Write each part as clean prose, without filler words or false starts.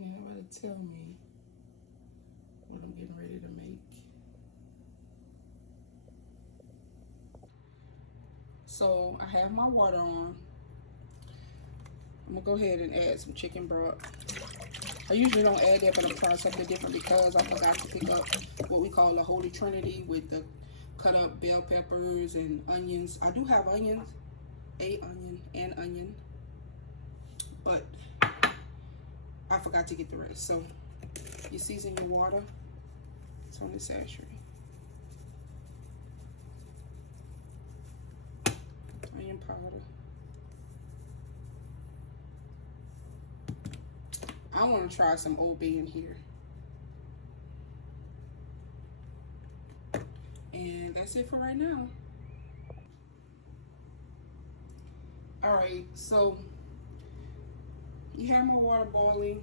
Can anybody tell me what I'm getting ready to make? So I have my water on. I'm gonna go ahead and add some chicken broth. I usually don't add that, but I'm trying something different because I forgot to pick up what we call the Holy Trinity with the cut up bell peppers and onions. I do have onions, an onion, but I forgot to get the rest. So you season your water. It's only sachet. Onion powder. I want to try some Old Bay in here. And that's it for right now. All right, so you have my water boiling.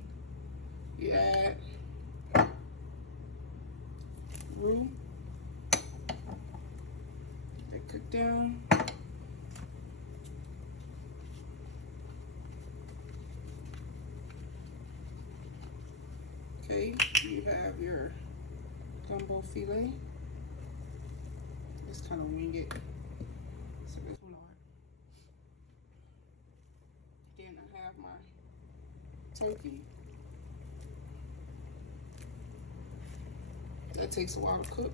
You add roux. Let cook down. Okay, you have your gumbo filet. Let's kind of wing it. So this one on. Then I have my turkey. That takes a while to cook.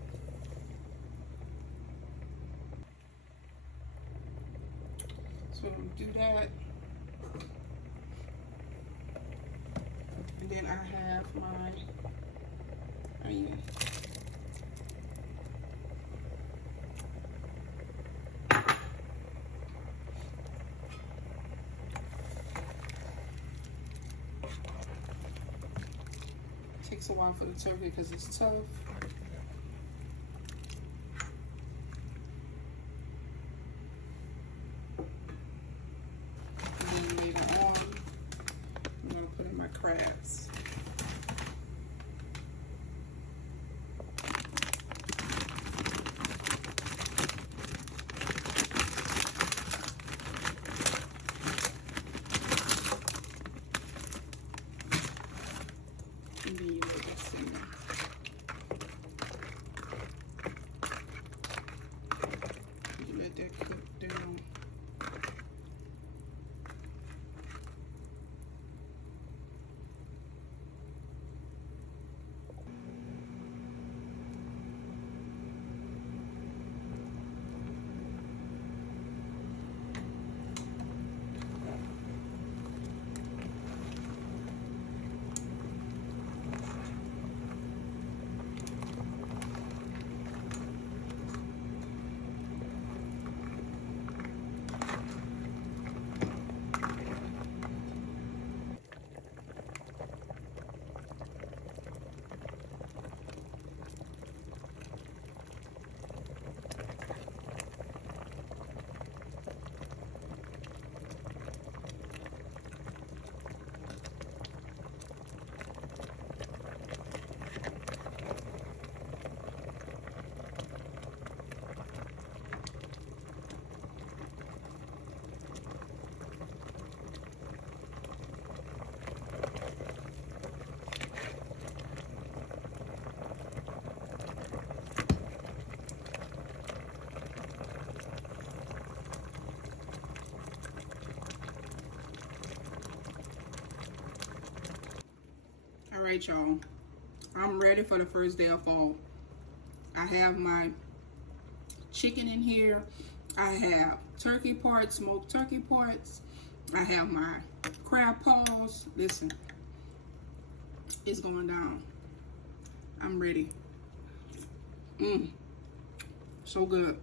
So I'm gonna do that. And then I have my onion. Takes a while for the turkey because it's tough. And then later on, I'm gonna put in my crabs. And then you let that simmer. You let that cook down. All right, y'all. I'm ready for the first day of fall. I have my chicken in here. I have turkey parts, smoked turkey parts. I have my crab paws. Listen, it's going down. I'm ready. So good.